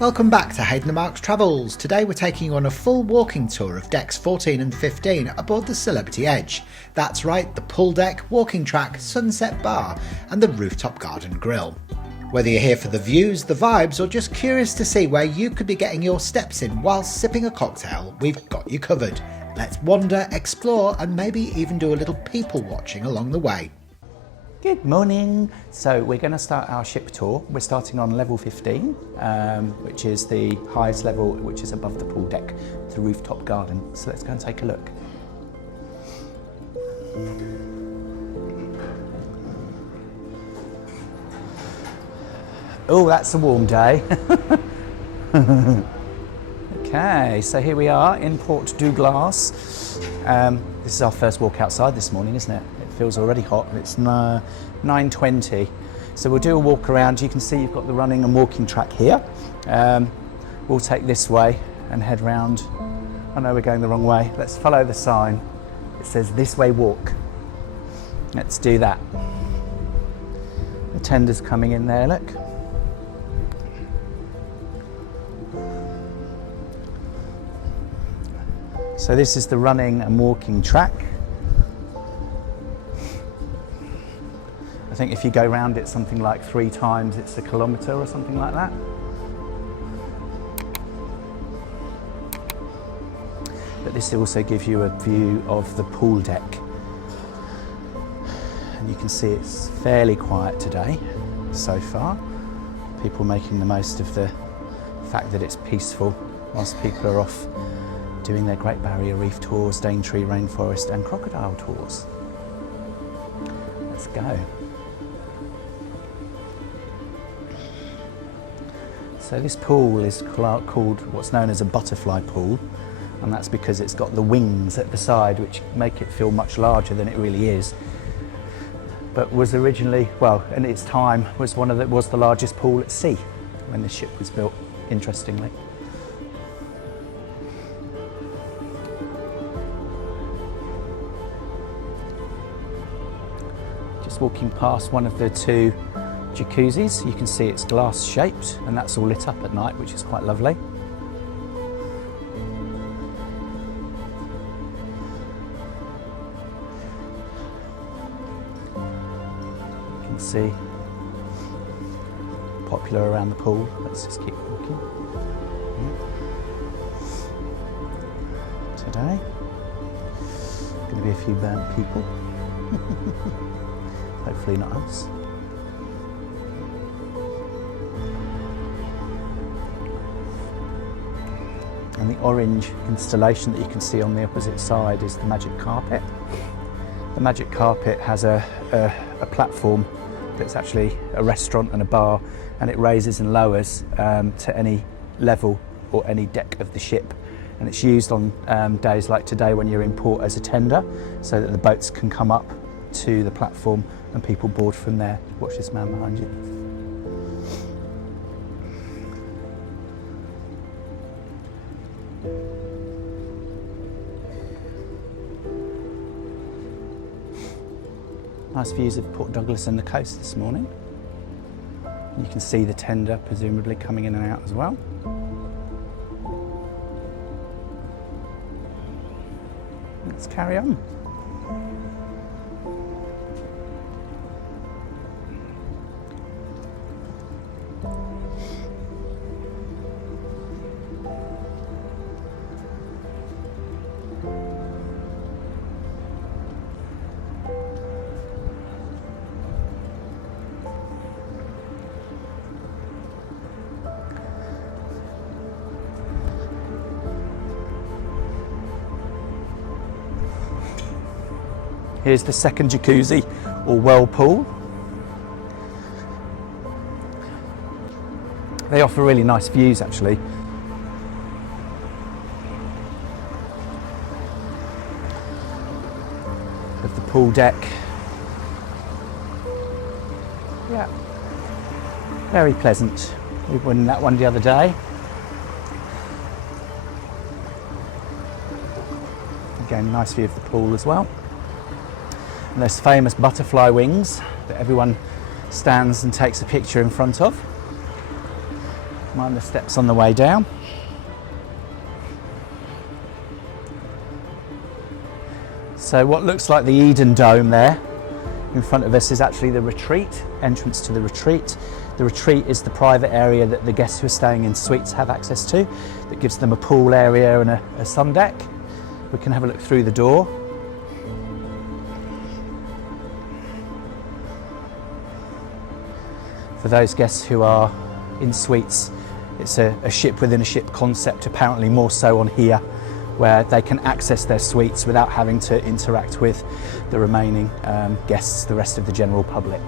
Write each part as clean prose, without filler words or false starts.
Welcome back to Hayden and Mark's Travels. Today we're taking you on a full walking tour of decks 14 and 15 aboard the Celebrity Edge. That's right, the pool deck, walking track, sunset bar and the Rooftop Garden Grill. Whether you're here for the views, the vibes or just curious to see where you could be getting your steps in whilst sipping a cocktail, we've got you covered. Let's wander, explore and maybe even do a little people watching along the way. Good morning. So we're going to start our ship tour. We're starting on level 15, which is the highest level, which is above the pool deck, the rooftop garden. So let's go and take a look. Oh, that's a warm day. Okay, so here we are in Port Douglas. This is our first walk outside this morning, isn't it? It feels already hot. It's 9:20. So we'll do a walk around. You can see you've got the running and walking track here. We'll take this way and head round. I know we're going the wrong way. Let's follow the sign. It says this way walk. Let's do that. The tender's coming in there, look. So this is the running and walking track. I think if you go round it something like 3 times, it's a kilometre or something like that. But this also gives you a view of the pool deck. And you can see it's fairly quiet today so far. People making the most of the fact that it's peaceful whilst people are off doing their Great Barrier Reef tours, Daintree Rainforest and crocodile tours. Let's go. So this pool is called what's known as a butterfly pool, and that's because it's got the wings at the side which make it feel much larger than it really is. But was originally, well, in its time, was the largest pool at sea when this ship was built, interestingly. Walking past one of the 2 jacuzzis, you can see it's glass shaped and that's all lit up at night, which is quite lovely. You can see popular around the pool. Let's just keep walking. Today, going to be a few burnt people. Hopefully not us. And the orange installation that you can see on the opposite side is the magic carpet. The magic carpet has a platform that's actually a restaurant and a bar, and it raises and lowers to any level or any deck of the ship. And it's used on days like today when you're in port as a tender, so that the boats can come up to the platform and people board from there. Watch this man behind you. Nice views of Port Douglas and the coast this morning. You can see the tender presumably coming in and out as well. Let's carry on. Here's the second jacuzzi or whirlpool. They offer really nice views actually. Of the pool deck. Yeah, very pleasant. We were in that one the other day. Again, nice view of the pool as well. And those famous butterfly wings that everyone stands and takes a picture in front of. Mind the steps on the way down. So what looks like the Eden Dome there in front of us is actually the retreat, entrance to the retreat. The retreat is the private area that the guests who are staying in suites have access to, that gives them a pool area and a sun deck. We can have a look through the door. For those guests who are in suites, it's a ship within a ship concept, apparently more so on here, where they can access their suites without having to interact with the remaining guests, the rest of the general public.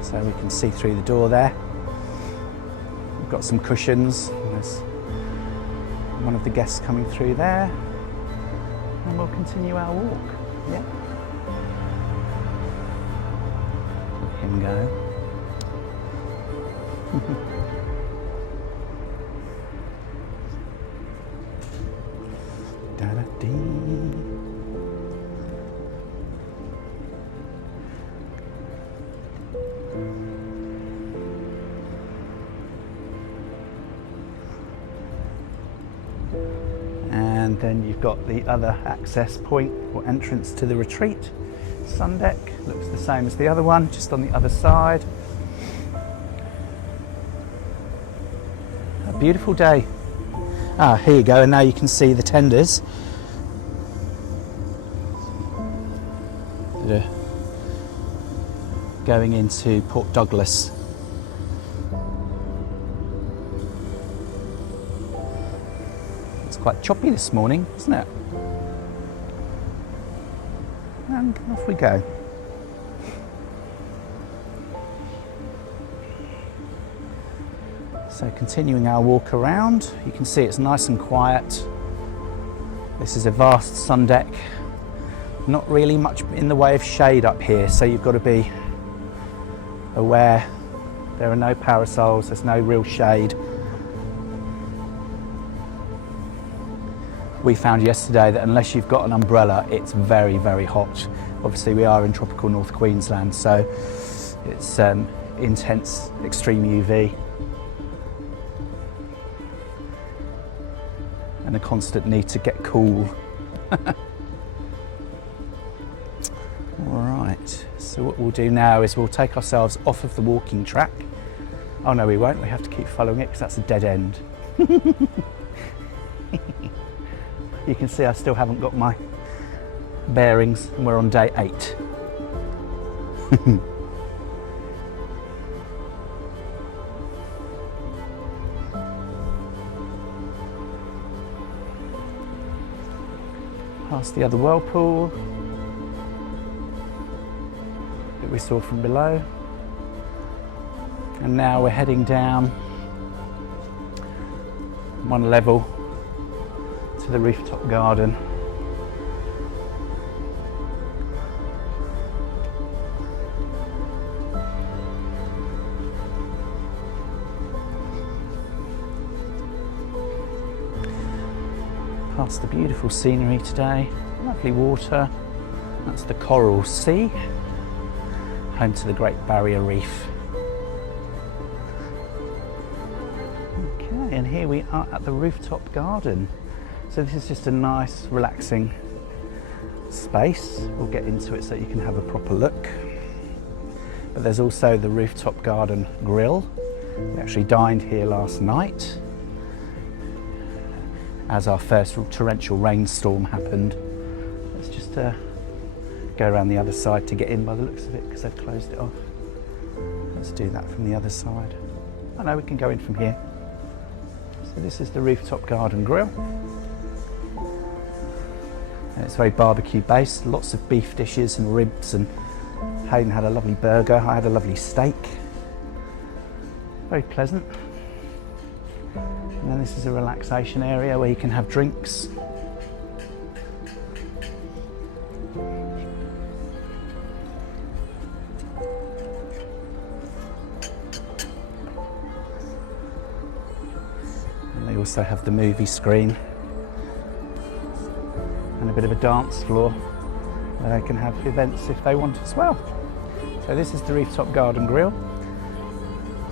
So we can see through the door there. We've got some cushions. There's one of the guests coming through there. And we'll continue our walk. Yeah. Let him go. And then you've got the other access point or entrance to the retreat. Sun deck looks the same as the other one, just on the other side. A beautiful day. Ah, here you go, and now you can see the tenders. That are going into Port Douglas. It's quite choppy this morning, isn't it? And off we go. So continuing our walk around, you can see it's nice and quiet. This is a vast sun deck. Not really much in the way of shade up here, so you've got to be aware. There are no parasols, there's no real shade. We found yesterday that unless you've got an umbrella, it's very, very hot. Obviously we are in tropical North Queensland, so it's intense, extreme UV. And a constant need to get cool. Right, so what we'll do now is we'll take ourselves off of the walking track. Oh no, we won't, we have to keep following it because that's a dead end. You can see I still haven't got my bearings and we're on day 8. Past the other whirlpool that we saw from below. And now we're heading down one level to the rooftop garden. Past the beautiful scenery today, lovely water. That's the Coral Sea, home to the Great Barrier Reef. Okay, and here we are at the rooftop garden. So this is just a nice, relaxing space. We'll get into it so you can have a proper look. But there's also the Rooftop Garden Grill. We actually dined here last night as our first torrential rainstorm happened. Let's just go around the other side to get in by the looks of it because they've closed it off. Let's do that from the other side. I know we can go in from here. So this is the Rooftop Garden Grill. And it's very barbecue based, lots of beef dishes and ribs, and Hayden had a lovely burger, I had a lovely steak. Very pleasant. And then this is a relaxation area where you can have drinks. And they also have the movie screen and a bit of a dance floor where they can have events if they want as well. So this is the Rooftop Garden Grill.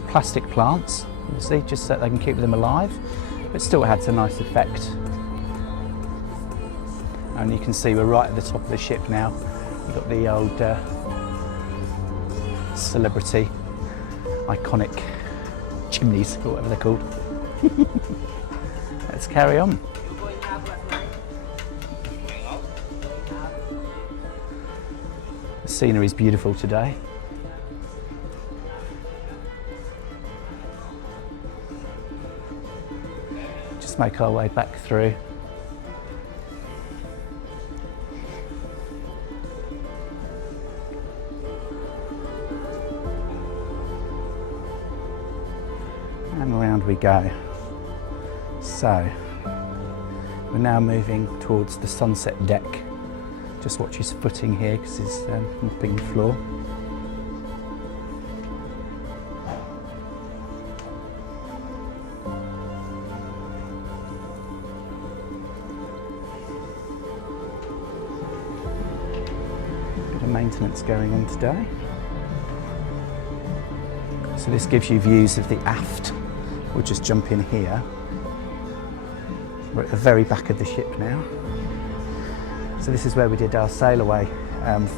Plastic plants. You see, just so they can keep them alive, but still had a nice effect. And you can see we're right at the top of the ship now. We've got the old celebrity iconic chimneys, or whatever they're called. Let's carry on. The scenery is beautiful today. Just make our way back through. And around we go. So, we're now moving towards the sunset deck. Just watch his footing here because he's mopping the floor. Bit of maintenance going on today. So this gives you views of the aft. We'll just jump in here. We're at the very back of the ship now. So this is where we did our sail away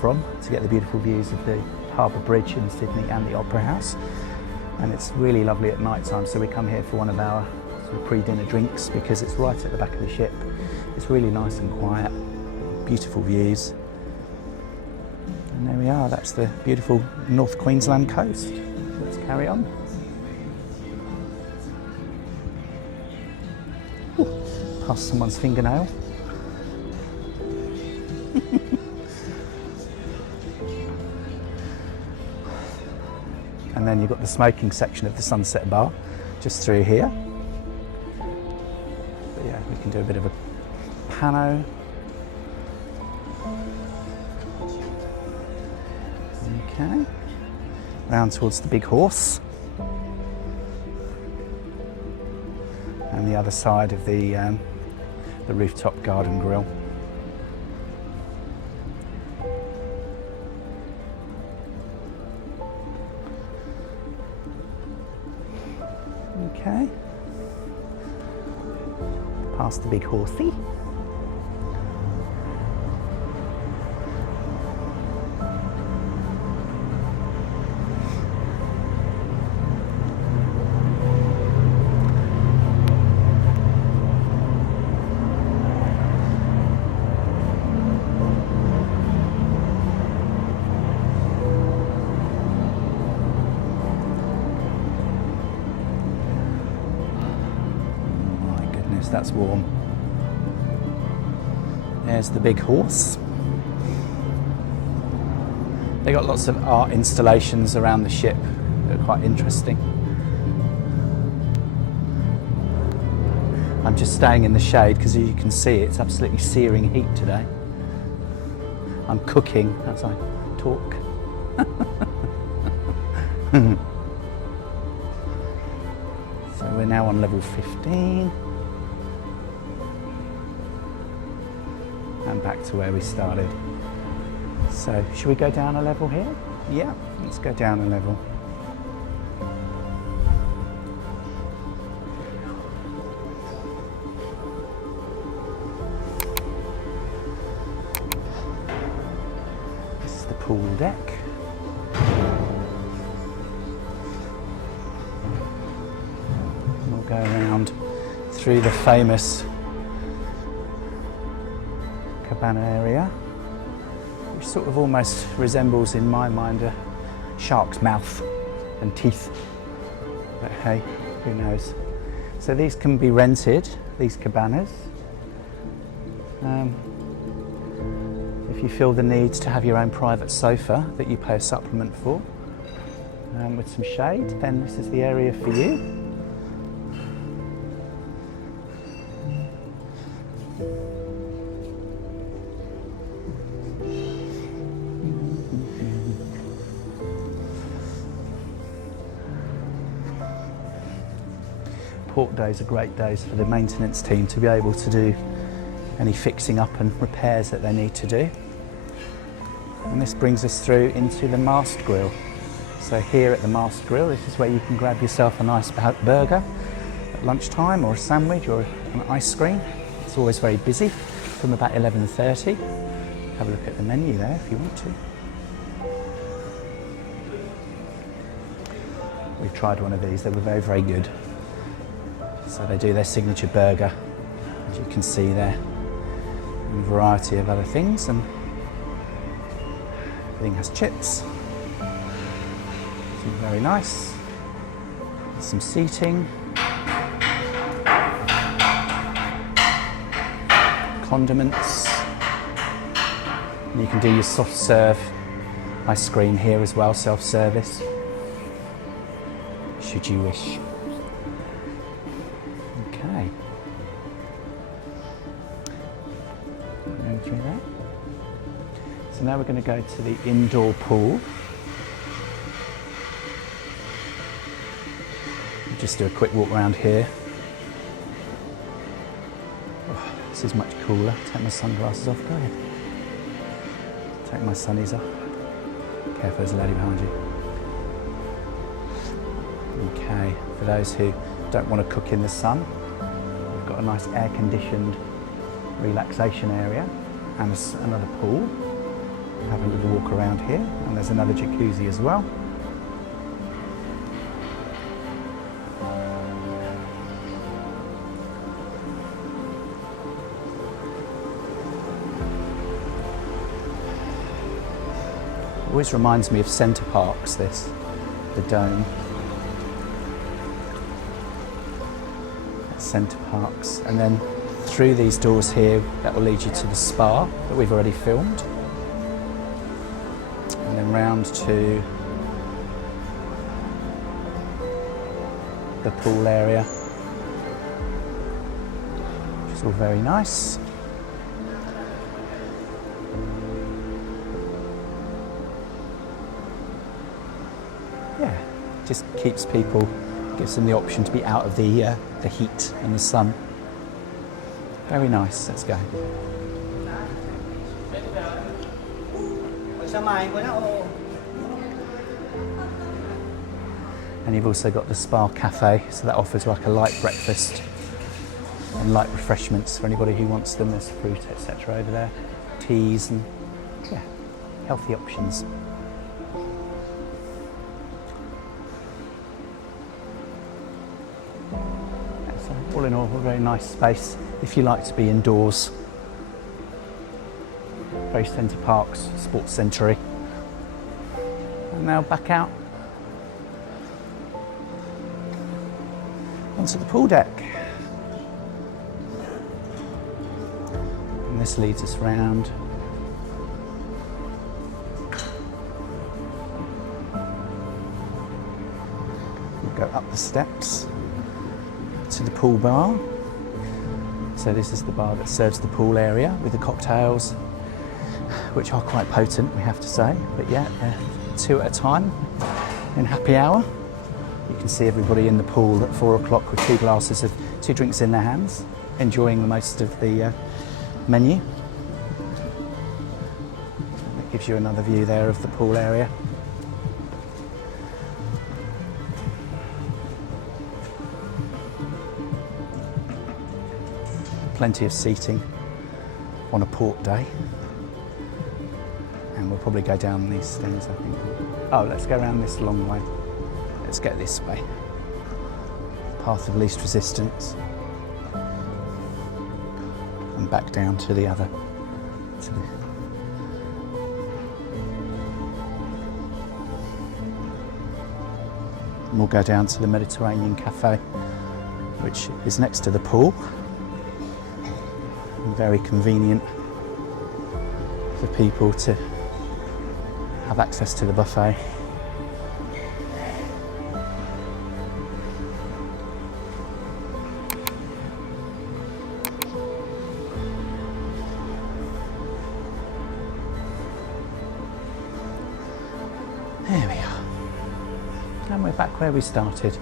from, to get the beautiful views of the Harbour Bridge in Sydney and the Opera House. And it's really lovely at night time, so we come here for one of our sort of pre-dinner drinks because it's right at the back of the ship. It's really nice and quiet, beautiful views. And there we are, that's the beautiful North Queensland coast. Let's carry on. Ooh, past someone's fingernail. And then you've got the smoking section of the sunset bar just through here. But yeah, we can do a bit of a pano. Okay. Round towards the big horse. And the other side of the Rooftop Garden Grill. Okay. Past the big horsey. That's warm. There's the big horse. They got lots of art installations around the ship that are quite interesting. I'm just staying in the shade because as you can see it's absolutely searing heat today. I'm cooking as I talk. So we're now on level 15. And back to where we started. So, should we go down a level here? Yeah, let's go down a level. This is the pool deck. We'll go around through the famous cabana area, which sort of almost resembles in my mind a shark's mouth and teeth, but hey, who knows. So these can be rented, these cabanas, if you feel the need to have your own private sofa that you pay a supplement for, with some shade, then this is the area for you. Port days are great days for the maintenance team to be able to do any fixing up and repairs that they need to do. And this brings us through into the mast grill. So here at the Mast Grill, this is where you can grab yourself a nice burger at lunchtime, or a sandwich, or an ice cream. It's always very busy from about 11:30. Have a look at the menu there if you want to. We've tried one of these, they were very, very good. So they do their signature burger, as you can see there, and a variety of other things, and everything has chips. Very nice. Some seating. Condiments. And you can do your soft serve ice cream here as well, self-service, should you wish. Okay. Going through that. So now we're going to go to the indoor pool. Just do a quick walk around here. Oh, this is much cooler. Take my sunglasses off. Go ahead. Take my sunnies off. Careful, there's a lady behind you. Okay, for those who don't want to cook in the sun, we've got a nice air-conditioned relaxation area and another pool. Have a little walk around here, and there's another jacuzzi as well. Always reminds me of Centre Parks, this, the dome. That's Centre Parks, and then through these doors here, that will lead you to the spa that we've already filmed, and then round to the pool area, which is all very nice. Yeah, just keeps people, gives them the option to be out of the heat and the sun. Very nice. Let's go. And you've also got the spa cafe, so that offers like a light breakfast and light refreshments for anybody who wants them. There's fruit, etc. over there, teas, and yeah, healthy options. All in all, a very nice space if you like to be indoors. Very Centre Parks, sports centre-y. And now back out onto the pool deck. And this leads us round we'll go up the steps to the pool bar. So this is the bar that serves the pool area with the cocktails, which are quite potent, we have to say. But yeah, 2 at a time in happy hour. You can see everybody in the pool at 4 o'clock with 2 drinks in their hands, enjoying the most of the menu. That gives you another view there of the pool area. Plenty of seating on a port day, and we'll probably go down these stairs, I think. Oh, let's go around this long way. Let's get this way. Path of least resistance, and back down to the other. And we'll go down to the Mediterranean Cafe, which is next to the pool. Very convenient for people to have access to the buffet. There we are. And we're back where we started.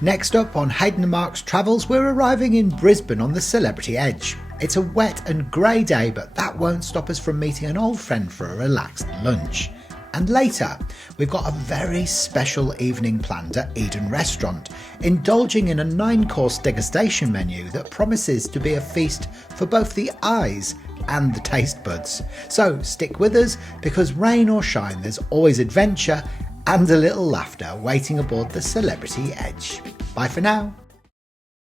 Next up on Hayden and Mark's Travels, we're arriving in Brisbane on the Celebrity Edge. It's a wet and grey day, but that won't stop us from meeting an old friend for a relaxed lunch. And later, we've got a very special evening planned at Eden Restaurant, indulging in a 9-course degustation menu that promises to be a feast for both the eyes and the taste buds. So stick with us, because rain or shine, there's always adventure and a little laughter waiting aboard the Celebrity Edge. Bye for now.